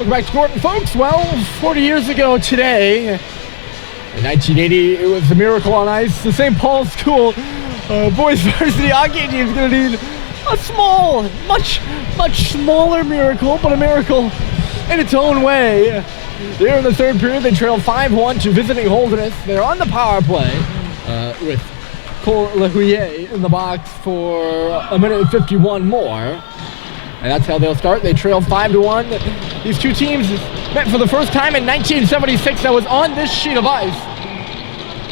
Welcome back to Gordon, folks. Well, 40 years ago today, in 1980, it was a miracle on ice. The St. Paul School boys varsity hockey team is going to need a small, much smaller miracle, but a miracle in its own way. There in the third period, they trailed 5-1 to visiting Holderness. They're on the power play with Cole Lehuyer in the box for a minute and 51 more. And that's how they'll start. They trail 5-1. These two teams met for the first time in 1976. That was on this sheet of ice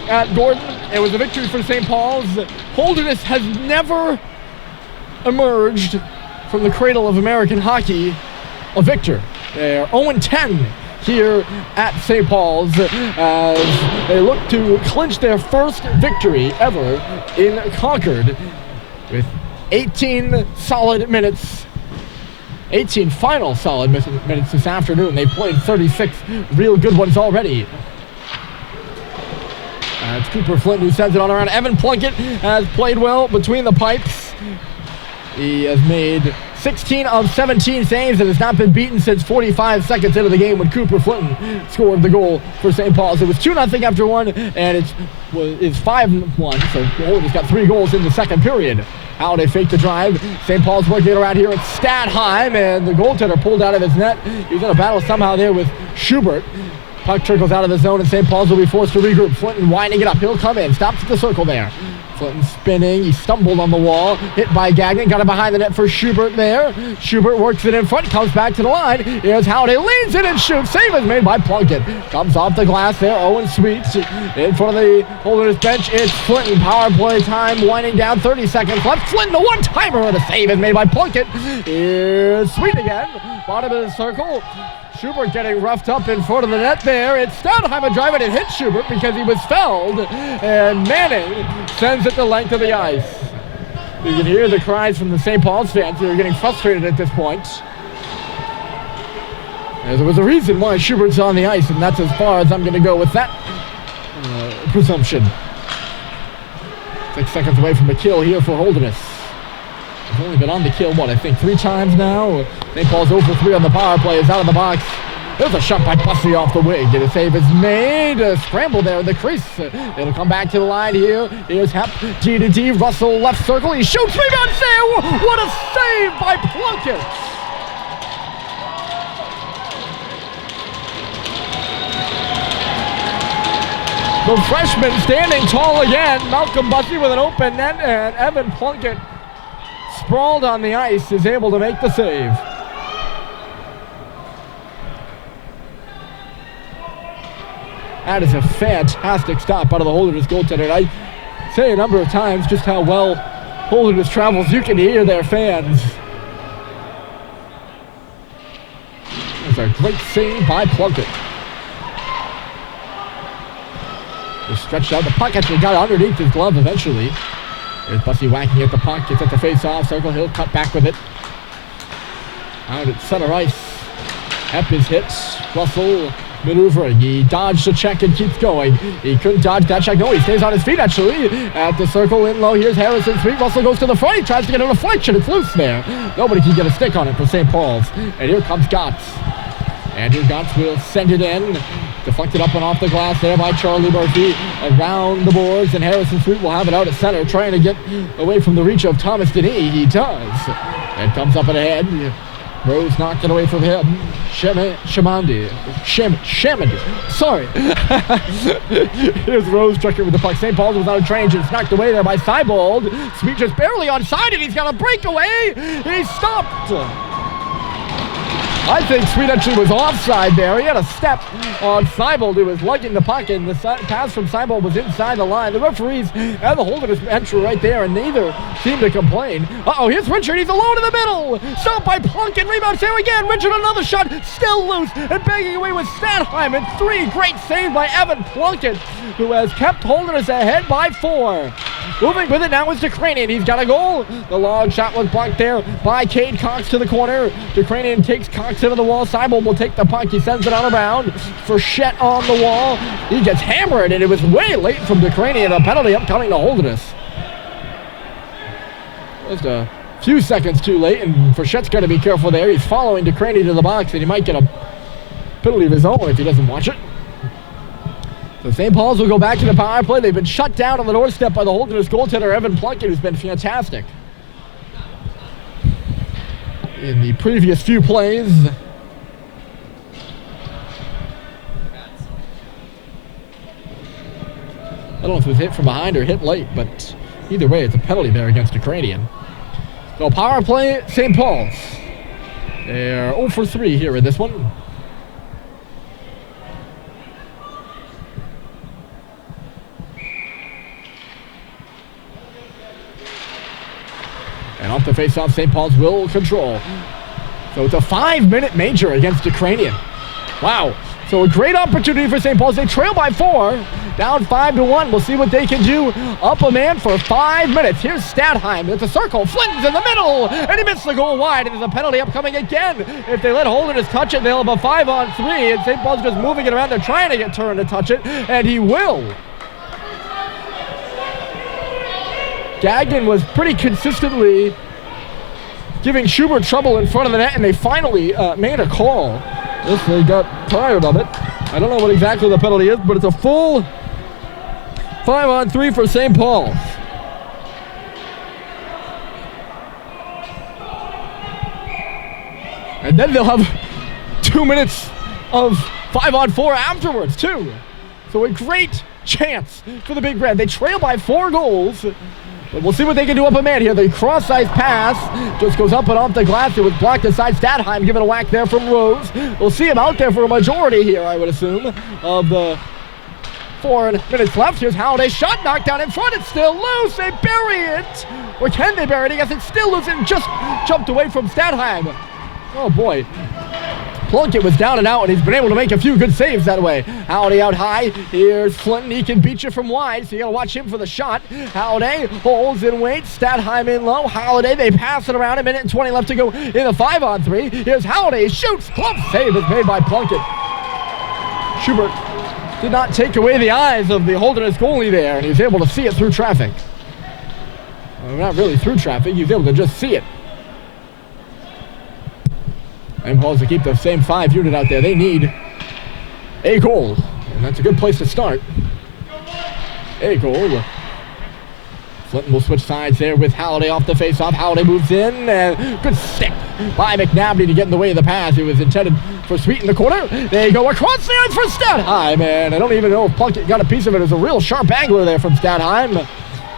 at Gordon. It was a victory for St. Paul's. Holderness has never emerged from the cradle of American hockey a victor. They're 0-10 here at St. Paul's as they look to clinch their first victory ever in Concord with 18 solid minutes. 18 final solid minutes this afternoon. They've played 36 real good ones already. It's Cooper Flint who sends it on around. Evan Plunkett has played well between the pipes. He has made 16 of 17 saves and has not been beaten since 45 seconds into the game when Cooper Flint scored the goal for St. Paul's. It was 2-0 after one, and it's 5-1, so Holderness got 3 goals in the second period. How they fake the drive. St. Paul's working it around here at Stadheim, and the goaltender pulled out of his net. He's in a battle somehow there with Schubert. Puck trickles out of the zone, and St. Paul's will be forced to regroup. Flinton winding it up. He'll come in. Stops at the circle there. Flinton spinning. He stumbled on the wall. Hit by Gagnon. Got it behind the net for Schubert there. Schubert works it in front. Comes back to the line. Here's Howdy. Leads it and shoots. Save is made by Plunkett. Comes off the glass there. Owen Sweets in front of the Holderness bench. It's Flinton. Power play time. Winding down. 30 seconds left. Flinton, the one-timer. And a save is made by Plunkett. Here's Sweet again. Bottom of the circle. Schubert getting roughed up in front of the net there. It's Stadheim driving and hit Schubert because he was fouled. And Manning sends it the length of the ice. You can hear the cries from the St. Paul's fans who are getting frustrated at this point. There was a reason why Schubert's on the ice, and that's as far as I'm going to go with that presumption. 6 seconds away from a kill here for Holderness. He's only been on the kill, I think 3 times now. St. Paul's 0-for-3 on the power play. Is out of the box. There's a shot by Bussey off the wing. And a save is made. A scramble there in the crease. It'll come back to the line here. Here's Hep. D. Russell left circle. He shoots. Rebound save. What a save by Plunkett. The freshman standing tall again. Malcolm Bussey with an open net. And Evan Plunkett, sprawled on the ice, is able to make the save. That is a fantastic stop out of the Holderness goaltender. I say a number of times just how well Holderness travels. You can hear their fans. That's a great save by Plunkett. They stretched out the puck. Actually got it underneath his glove eventually. There's Bussey whacking at the puck. Gets at the face-off circle. He'll cut back with it. Out at center ice. Hep is hit. Russell maneuvering. He dodged a check and keeps going. He couldn't dodge that check. No, he stays on his feet actually. At the circle in low. Here's Harrison Sweet. Russell goes to the front. He tries to get a deflection. It's loose there. Nobody can get a stick on it for St. Paul's. And here comes Gotts. Andrew Gotts will send it in. Deflected up and off the glass there by Charlie Murphy. Around the boards, and Harrison Sweet will have it out at center, trying to get away from the reach of Thomas Denis. He does. It comes up and ahead. Rose knocked it away from him. Shamandi. Sorry. Here's Rose checking with the puck. St. Paul's was out of range. It's knocked away there by Seibold. Sweet just barely onside, and he's got a breakaway. He's stopped. I think Sweet actually was offside there. He had a step on Seibold, who was lugging the puck, and the pass from Seibold was inside the line. The referees and the Holderness bench were right there, and neither seemed to complain. Uh-oh, here's Richard. He's alone in the middle. Stopped by Plunkett. Rebound there again. Richard, another shot. Still loose and banging away with Stadheim. And 3 great saves by Evan Plunkett, who has kept Holderness ahead by 4. Moving with it now is DeCranian. He's got a goal. The long shot was blocked there by Cade Cox to the corner. DeCranian takes Cox into the wall. Seibold will take the puck. He sends it on around. Frechette on the wall. He gets hammered, and it was way late from DeCranian. A penalty upcoming to Holderness. Just a few seconds too late, and Frechette's got to be careful there. He's following DeCranian to the box, and he might get a penalty of his own if he doesn't watch it. So St. Paul's will go back to the power play. They've been shut down on the doorstep by the Holderness goaltender, Evan Plunkett, who's been fantastic in the previous few plays. I don't know if it was hit from behind or hit late, but either way, it's a penalty there against Ukrainian. So power play, St. Paul's. They're 0 for 3 here in this one. And off the face-off, St. Paul's will control. So it's a 5-minute major against Ukrainian. Wow. So a great opportunity for St. Paul's. They trail by 4, down 5-1. We'll see what they can do. Up a man for 5 minutes. Here's Stadheim at the circle. Flinton's in the middle, and he missed the goal wide. And there's a penalty upcoming again. If they let Holderness touch it, they'll have a 5-on-3. And St. Paul's just moving it around. They're trying to get Turin to touch it, and he will. Gagnon was pretty consistently giving Schubert trouble in front of the net, and they finally made a call. They got tired of it. I don't know what exactly the penalty is, but it's a full 5-on-3 for St. Paul's. And then they'll have 2 minutes of 5-on-4 afterwards, too. So a great chance for the Big Red. They trail by 4 goals. But we'll see what they can do up a man here. The cross-ice pass just goes up and off the glass. It was blocked aside. Stadheim giving a whack there from Rose. We'll see him out there for a majority here, I would assume, of the 4 minutes left. Here's Halliday. Shot knocked down in front. It's still loose. They bury it. Or can they bury it? I guess it's still loose and just jumped away from Stadheim. Oh, boy. Plunkett was down and out, and he's been able to make a few good saves that way. Halliday out high. Here's Flinton. He can beat you from wide, so you got to watch him for the shot. Halliday holds and waits. Stadheim in low. Halliday, they pass it around. 1:20 left to go in the 5-on-3. Here's Halliday. Shoots. Glove save is made by Plunkett. Schubert did not take away the eyes of the Holderness goalie there, and he was able to see it through traffic. Well, not really through traffic. He was able to just see it. And Paul's to keep the same 5 unit out there. They need a goal, and that's a good place to start. A goal. Flinton will switch sides there with Halliday off the face-off. Halliday moves in, and good stick by McNabney to get in the way of the pass. It was intended for Sweet in the corner. They go across the ice for Stadheim, and I don't even know if Plunkett got a piece of it. It was a real sharp angler there from Stadheim.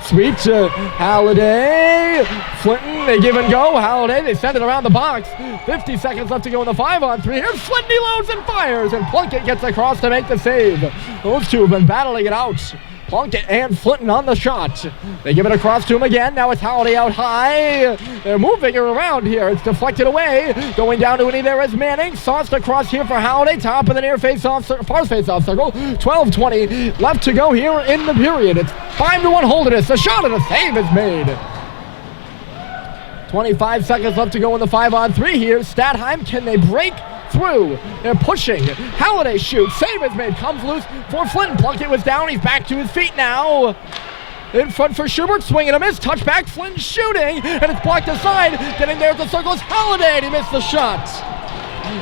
Sweet to Halliday. Flinton, they give and go. Halliday, they send it around the box. 50 seconds left to go in the 5-on-3. Here's Flinton, he loads and fires, and Plunkett gets across to make the save. Those two have been battling it out. Plunkett and Flinton on the shot. They give it across to him again. Now it's Halliday out high. They're moving it around here. It's deflected away. Going down to Winnie there is Manning. Sauced across here for Halliday. Top of the near face-off, far face-off circle. 12:20 left to go here in the period. It's 5-1 Holderness. A shot and a save is made. 25 seconds left to go in the 5-on-3 here. Stadheim, can they break through? They're pushing. Halliday shoots. Save is made. Comes loose for Flinton. Plunkett was down. He's back to his feet now. In front for Schubert. Swing and a miss. Touchback. Flinton shooting. And it's blocked aside. Getting there at the circle is Halliday. And he missed the shot.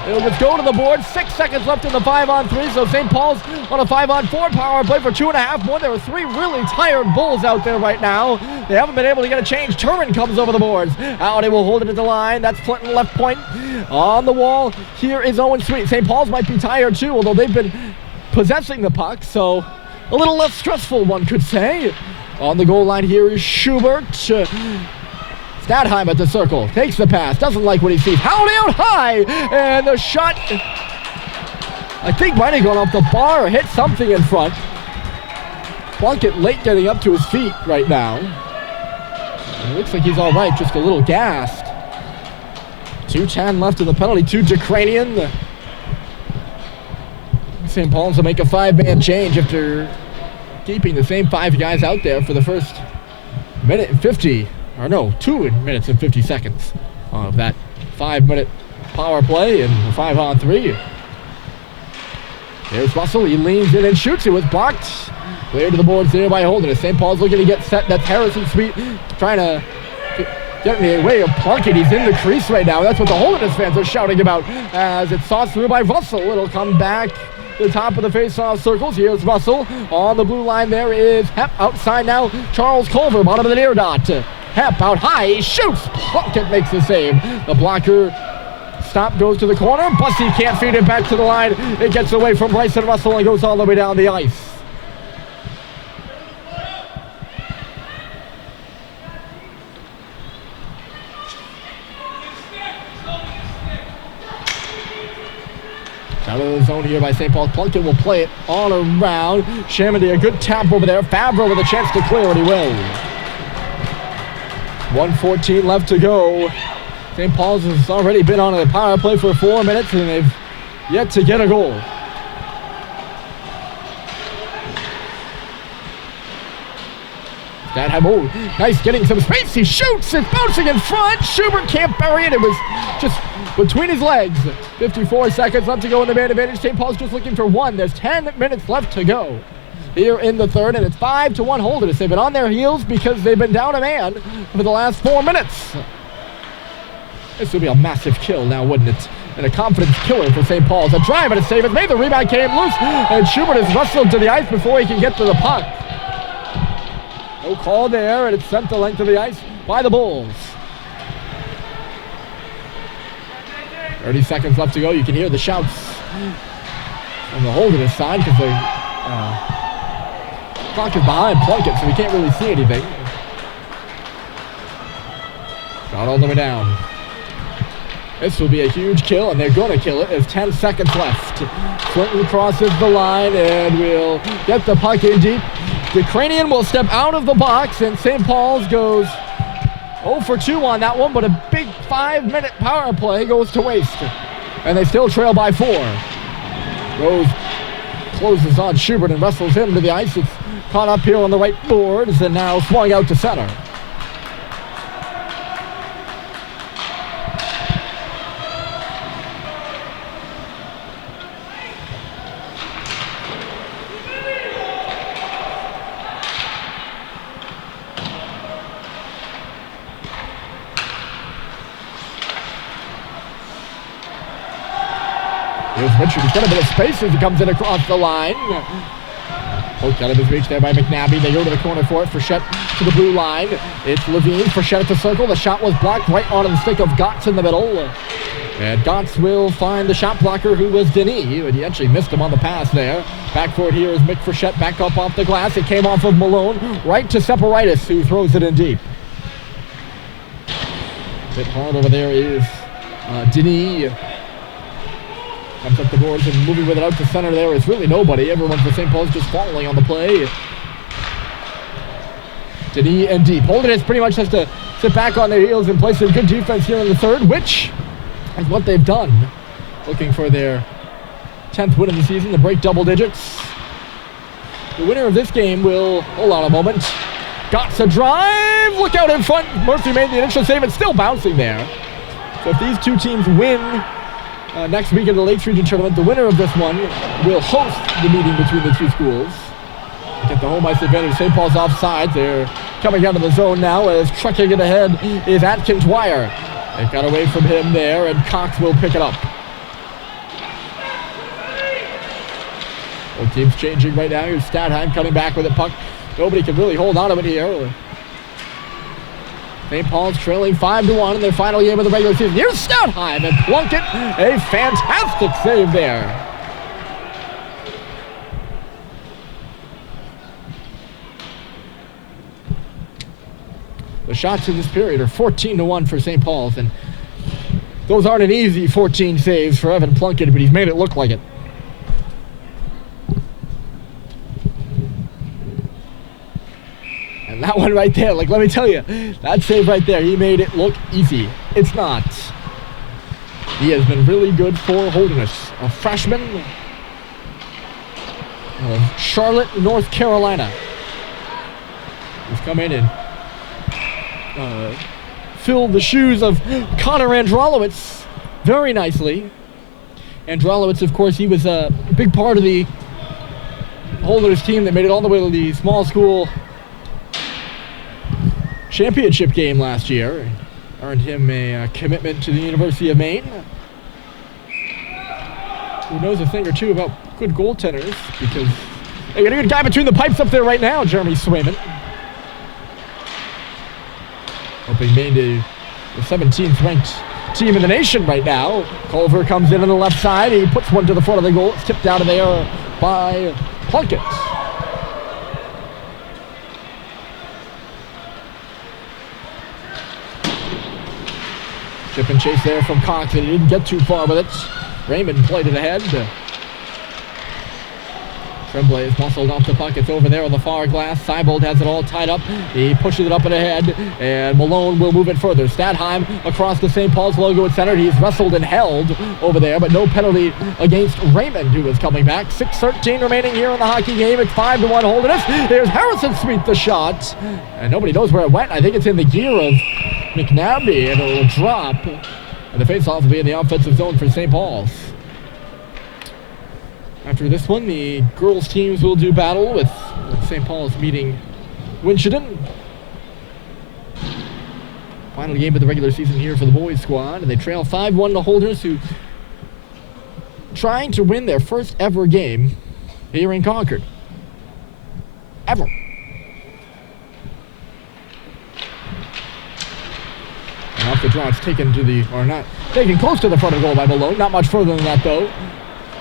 It'll just go to the board. 6 seconds left in the 5-on-3. So St. Paul's on a 5-on-4 power play for 2.5 more. There are 3 really tired Bulls out there right now. They haven't been able to get a change. Turin comes over the boards. Halliday will hold it at the line. That's Flinton left point. On the wall, here is Owen Sweet. St. Paul's might be tired too, although they've been possessing the puck, so a little less stressful, one could say. On the goal line here is Schubert. Stadheim at the circle, takes the pass, doesn't like what he sees. Halliday out high, and the shot, I think, might have gone off the bar or hit something in front. Plunkett late getting up to his feet right now. It looks like he's all right, just a little gassed. 2:10 left in the penalty to Ukrainian. St. Paul's will make a 5-man change after keeping the same 5 guys out there for the first minute and 50. Or no, 2 minutes and 50 seconds of that 5-minute power play and 5-on-3. There's Russell. He leans in and shoots. It was blocked. Clear to the boards there by Holderness. St. Paul's looking to get set. That's Harrison Sweet trying to getting away of Plunkett. He's in the crease right now. That's what the Holderness fans are shouting about as it's tossed through by Russell. It'll come back to the top of the face-off circles. Here's Russell. On the blue line there is Hep. Outside now, Charles Culver, bottom of the near dot. Hep out high, he shoots. Plunkett makes the save. The blocker stop goes to the corner. Bussey can't feed it back to the line. It gets away from Bryson Russell and goes all the way down the ice. Out of the zone here by St. Paul's. Plunkett will play it all around. Shamedy, a good tap over there. Favreau with a chance to clear, and he will. 1:14 left to go. St. Paul's has already been on a power play for 4 minutes, and they've yet to get a goal. Nice getting some space. He shoots. It's bouncing in front. Schubert can't bury it. It was just between his legs. 54 seconds left to go in the man advantage. St. Paul's just looking for one. There's 10 minutes left to go here in the third, and it's 5-1 Holderness. They've been on their heels because they've been down a man for the last 4 minutes. This would be a massive kill now, wouldn't it? And a confidence killer for St. Paul's. A drive and a save. It made the rebound, came loose, and Schubert has wrestled to the ice before he can get to the puck. No call there, and it's sent the length of the ice by the Bulls. 30 seconds left to go. You can hear the shouts on the Holderness side because the clock is behind Plunkett, so we can't really see anything. Got all the way down. This will be a huge kill, and they're going to kill it. There's 10 seconds left. Clinton crosses the line and will get the puck in deep. The Ukrainian will step out of the box, and St. Paul's goes 0 for 2 on that one, but a big 5-minute power play goes to waste. And they still trail by 4. Rose closes on Schubert and wrestles him to the ice. It's caught up here on the right boards and now swung out to center. Here's Richard. He's got a bit of space as he comes in across the line. Poked out of his reach there by McNabbie. They go to the corner for it. Frechette to the blue line. It's Levine. Frechette at the circle. The shot was blocked right onto the stick of Gotts in the middle. And Gotts will find the shot blocker, who was Denis. He actually missed him on the pass there. Back for it here is Mick Frechette back up off the glass. It came off of Malone right to Separitis, who throws it in deep. A bit hard over there is Denis. Comes up the boards and moving with it out to center there is really nobody. Everyone for St. Paul's just falling on the play. Denis and deep. Holderness pretty much has to sit back on their heels and play some good defense here in the third, which is what they've done. Looking for their 10th win of the season to break double digits. The winner of this game will, hold on a moment, got a drive, look out in front. Murphy made the initial save. It's still bouncing there. So if these two teams win next week in the Lakes Region Tournament, the winner of this one will host the meeting between the two schools. Get the home ice advantage. St. Paul's offside. They're coming out of the zone now as trucking it ahead is Atkins Dwyer. They got away from him there, and Cox will pick it up. Both teams changing right now. Here's Stadheim coming back with a puck. Nobody can really hold on to it here. St. Paul's trailing 5-1 in their final game of the regular season. Here's Stadheim and Plunkett. A fantastic save there. The shots in this period are 14-1 for St. Paul's, and those aren't an easy 14 saves for Evan Plunkett, but he's made it look like it. And that one right there, like, let me tell you, that save right there, he made it look easy. It's not. He has been really good for Holderness, a freshman of Charlotte, North Carolina. He's come in and filled the shoes of Connor Andralowicz very nicely. Andralowicz, of course, he was a big part of the Holderness team that made it all the way to the small school championship game last year. Earned him a commitment to the University of Maine. Who knows a thing or two about good goaltenders, because they got a good guy between the pipes up there right now, Jeremy Swayman. Hoping Maine to the 17th ranked team in the nation right now. Culver comes in on the left side. He puts one to the front of the goal. It's tipped out of there by Plunkett. Chip and chase there from Cox, and he didn't get too far with it. Raymond played it ahead. Tremblay is muscled off the puck. It's over there on the far glass. Seibold has it all tied up. He pushes it up and ahead, and Malone will move it further. Stadheim across the St. Paul's logo at center. He's wrestled and held over there, but no penalty against Raymond, who is coming back. 6:13 remaining here in the hockey game. It's 5-1 Holderness. Here's Harrison Sweet the shot, and nobody knows where it went. I think it's in the gear of McNabb, and it'll drop. And the faceoff will be in the offensive zone for St. Paul's. After this one, the girls' teams will do battle with St. Paul's meeting Winchendon. Final game of the regular season here for the boys' squad, and they trail 5-1 to Holderness, who trying to win their first ever game here in Concord. Ever. And off the draw, it's taken to the, or not, taken close to the front of the goal by Malone. Not much further than that, though.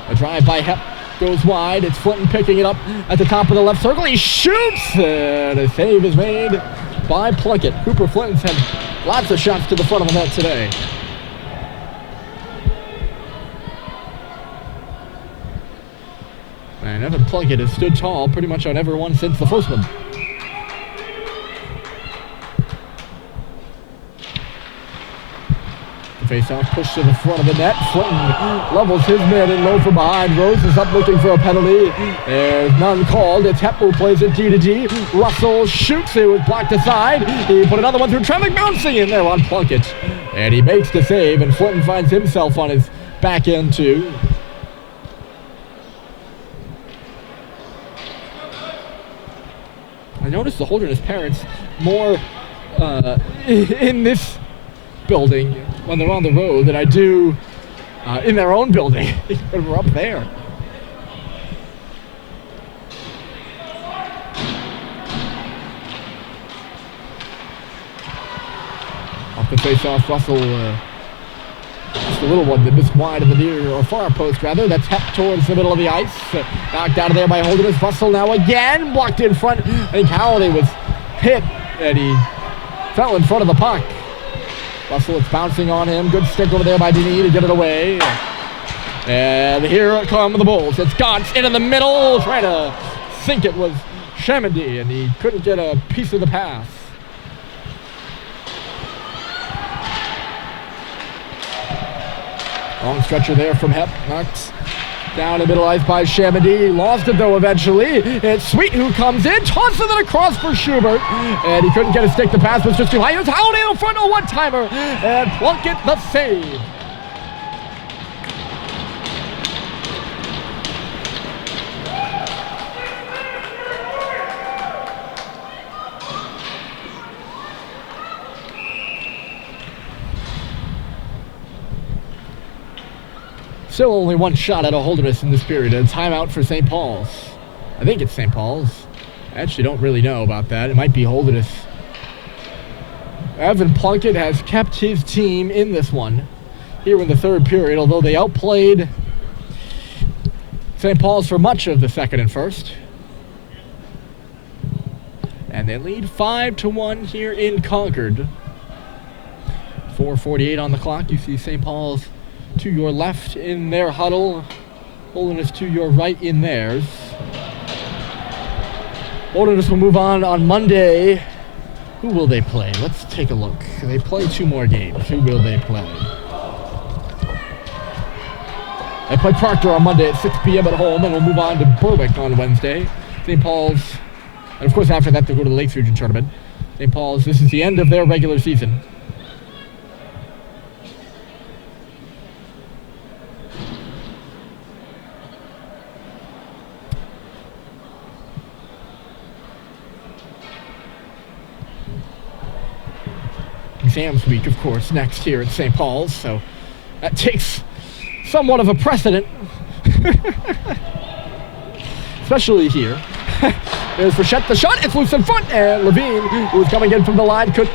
A drive by Hepp goes wide. It's Flinton picking it up at the top of the left circle. He shoots, and a save is made by Plunkett. Cooper Flinton's had lots of shots to the front of the net today. And Evan Plunkett has stood tall pretty much on everyone since the first one. Face-off pushed to the front of the net. Flinton levels his man in low from behind. Rose is up looking for a penalty. There's none called. It's Hepp who plays it D to D. Russell shoots. It was blocked aside. He put another one through traffic, bouncing in there on Plunkett. And he makes the save, and Flinton finds himself on his back end too. I noticed the Holderness parents more in this building when they're on the road than I do in their own building when we're up there. Off the face-off, Russell, just a little one that missed wide of the near or far post rather. That's Hepp towards the middle of the ice. Knocked out of there by Holderness. Russell now again blocked in front. I think Halliday was hit and he fell in front of the puck. Russell, it's bouncing on him. Good stick over there by Denis to get it away. And here come the Bulls. It's Gantz in the middle. Trying to think it was Chamandy, and he couldn't get a piece of the pass. Long stretcher there from Hepp. Knocked down the middle ice by Chamandy. Lost it though eventually. It's Sweet who comes in. Tosses it across for Schubert. And he couldn't get a stick. The pass was just too high. It was Halliday in front. A one-timer. And Plunkett the save. Still only one shot out of Holderness in this period. A timeout for St. Paul's. I think it's St. Paul's. I actually don't really know about that. It might be Holderness. Evan Plunkett has kept his team in this one here in the third period, although they outplayed St. Paul's for much of the second and first. And they lead 5-1 here in Concord. 4:48 on the clock. You see St. Paul's to your left in their huddle. Holderness to your right in theirs. Holderness will move on Monday. Who will they play? Let's take a look. They play two more games. Who will they play? They play Proctor on Monday at 6 p.m. at home, and we'll move on to Berwick on Wednesday. St. Paul's, and of course after that they'll go to the Lakes Region Tournament. St. Paul's, this is the end of their regular season. exams week, of course, next here at St. Paul's, so that takes somewhat of a precedent. Especially here. There's Frechette, the shot, it's loose in front, and Levine, who's coming in from the line, could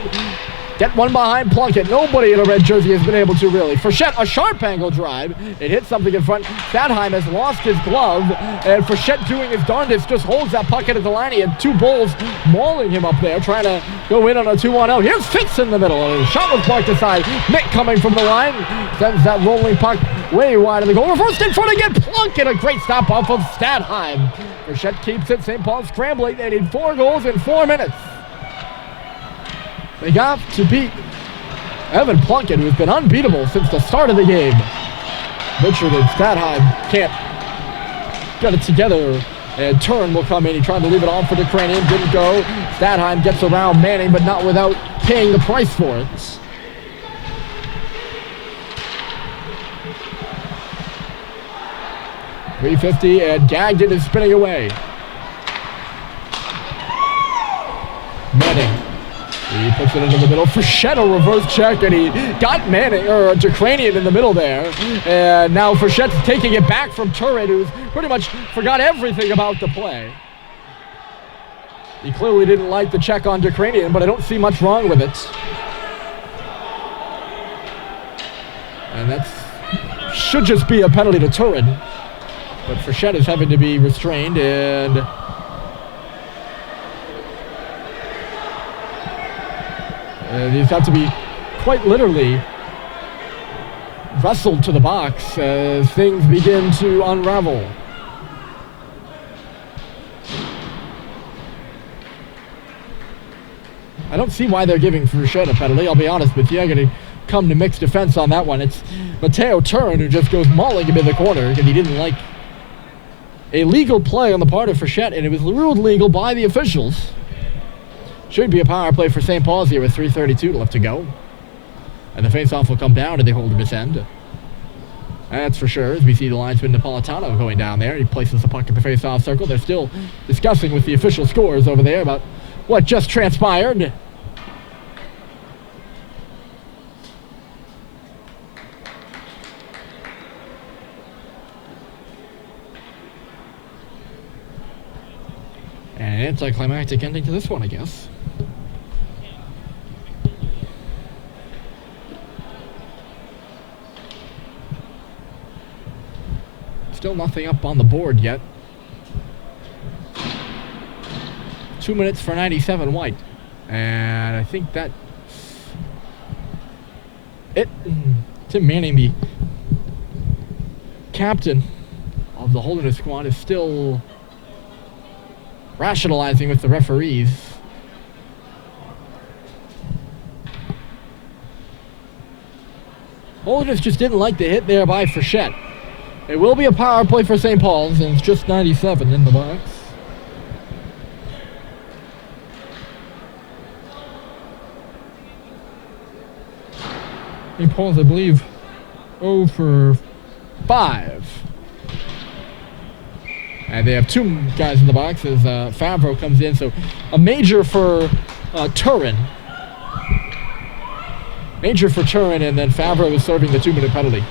get one behind Plunkett. Nobody in a red jersey has been able to really. Frechette, a sharp angle drive. It hits something in front. Stadheim has lost his glove, and Frechette doing his darndest just holds that puck at the line. He had two Bulls mauling him up there, trying to go in on a 2-1-0. Here's Fitz in the middle. The shot was blocked aside. Mick coming from the line, sends that rolling puck way wide of the goal. Reversed in front again. Plunkett, a great stop off of Stadheim. Frechette keeps it. St. Paul scrambling. They need 4 goals in 4 minutes. They got to beat Evan Plunkett, who's been unbeatable since the start of the game. Richard and Stadheim can't get it together, and Turn will come in. He tried to leave it off for Ukrainian, didn't go. Stadheim gets around Manning, but not without paying the price for it. .350, and Gagnon is spinning away. Manning. He puts it into the middle. Frechette, a reverse check, and he got Manning, or Ukrainian in the middle there. And now Frechette's taking it back from Turret, who's pretty much forgot everything about the play. He clearly didn't like the check on Ukrainian, but I don't see much wrong with it. And that should just be a penalty to Turret. But Frechette is having to be restrained, and he's got to be quite literally wrestled to the box as things begin to unravel. I don't see why they're giving Frechette a penalty, I'll be honest with you. I'm going to come to mixed defense on that one. It's Mateo Turn who just goes mauling him in the corner, and he didn't like a legal play on the part of Frechette, and it was ruled legal by the officials. Should be a power play for St. Paul's here with 3:32 left to go. And the faceoff will come down to the Holderness end. That's for sure, as we see the linesman Napolitano going down there. He places the puck in the faceoff circle. They're still discussing with the official scores over there about what just transpired. And an anticlimactic ending to this one, I guess. Still nothing up on the board yet. 2 minutes for 97 White. And I think that Tim Manning, the captain of the Holderness squad, is still rationalizing with the referees. Holderness just didn't like the hit there by Frechette. It will be a power play for St. Paul's, and it's just 97 in the box. St. Paul's, I believe, 0 for 5. And they have 2 guys in the box as Favreau comes in. So a major for Turin. Major for Turin, and then Favreau is serving the 2-minute penalty.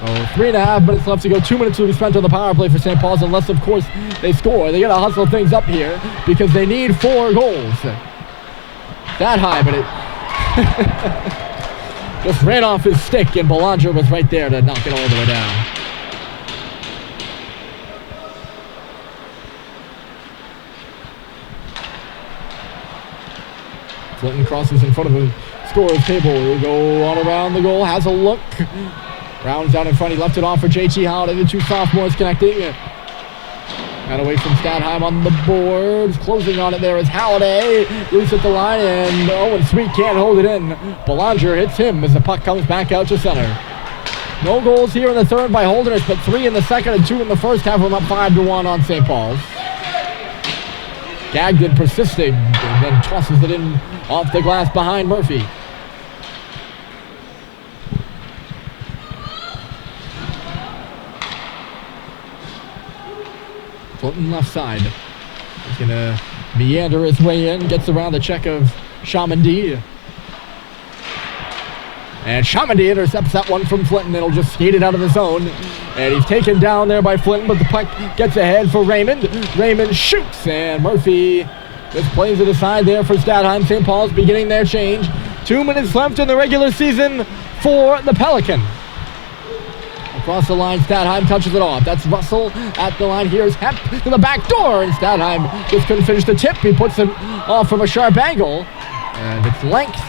So 3.5 minutes left to go. 2 minutes will be spent on the power play for St. Paul's, unless, of course, they score. They got to hustle things up here because they need 4 goals. That high, but it just ran off his stick, and Belanger was right there to knock it all the way down. Clinton crosses in front of the scorer's table. He'll go on around the goal, has a look. Rounds down in front. He left it off for JT Holiday. The 2 sophomores connecting. Got away from Stadheim on the boards. Closing on it there is Halliday. Loose at the line, and Owen Sweet can't hold it in. Belanger hits him as the puck comes back out to center. No goals here in the third by Holderness, but 3 in the second and 2 in the first. Have them up 5-1 on St. Paul's. Gagnon persisting, and then tosses it in off the glass behind Murphy. Clinton left side. He's going to meander his way in, gets around the check of Chamandy. And Chamandy intercepts that one from Flinton. It'll just skate it out of the zone. And he's taken down there by Flinton, but the puck gets ahead for Raymond. Raymond shoots, and Murphy just plays it aside there for Stadheim. St. Paul's beginning their change. 2 minutes left in the regular season for the Pelicans. Across the line, Stadheim touches it off. That's Russell at the line. Here's Hemp to the back door, and Stadheim just couldn't finish the tip. He puts it off from a sharp angle, and it's length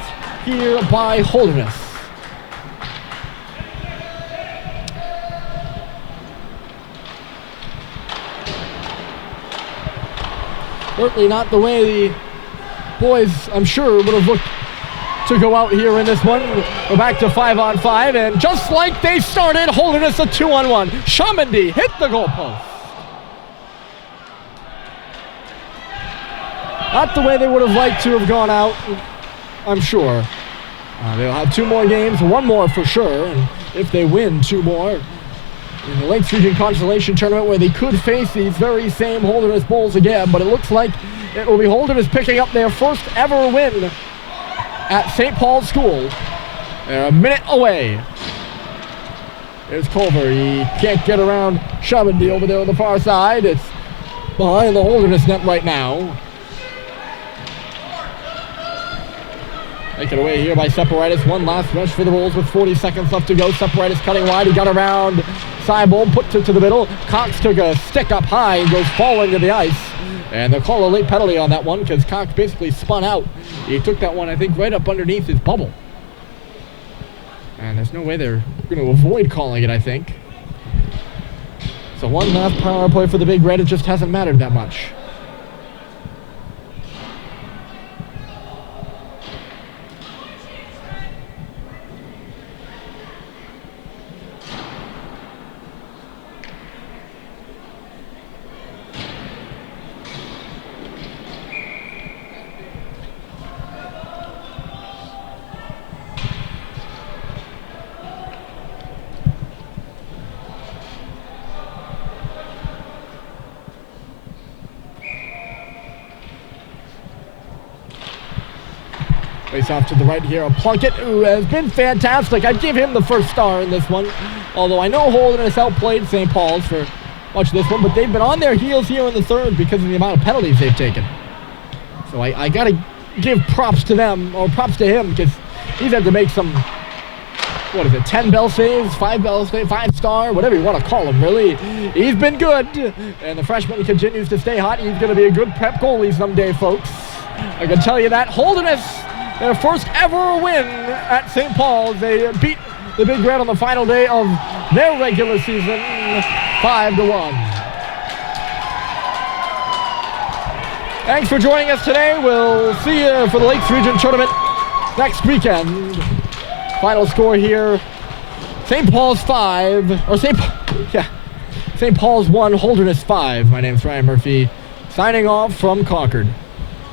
here by Holderness. Certainly not the way the boys, I'm sure, would have looked to go out here in this one. We're back to 5-on-5, and just like they started, Holderness a 2-on-1. Chamandy hit the goalpost. Not the way they would have liked to have gone out, I'm sure. They'll have 2 more games, 1 more for sure, and if they win 2 more, in the Lakes Region Consolation Tournament where they could face these very same Holderness Bulls again, but it looks like it will be Holderness picking up their first ever win at St. Paul's School. They're a minute away. There's Culver. He can't get around Chamandy over there on the far side. It's behind the Holderness net right now. Taken away here by Separitis. One last rush for the Bulls with 40 seconds left to go. Separitis cutting wide. He got around Cybold, puts it to the middle. Cox took a stick up high and goes falling to the ice. And they'll call a late penalty on that one because Cox basically spun out. He took that one, I think, right up underneath his bubble. And there's no way they're going to avoid calling it, I think. So one last power play for the Big Red. It just hasn't mattered that much. Face off to the right here, Plunkett, who has been fantastic. I'd give him the first star in this one. Although I know Holderness outplayed St. Paul's for much of this one, but they've been on their heels here in the third because of the amount of penalties they've taken. So I got to give props to them, or props to him, because he's had to make some, 10 bell saves, 5 bell saves, 5-star, whatever you want to call him, really. He's been good, and the freshman continues to stay hot. He's going to be a good prep goalie someday, folks. I can tell you that. Holderness, their first ever win at St. Paul's. They beat the Big Red on the final day of their regular season, 5-1. Thanks for joining us today. We'll see you for the Lakes Region Tournament next weekend. Final score here, St. Paul's 1, Holderness 5. My name's Ryan Murphy, signing off from Concord.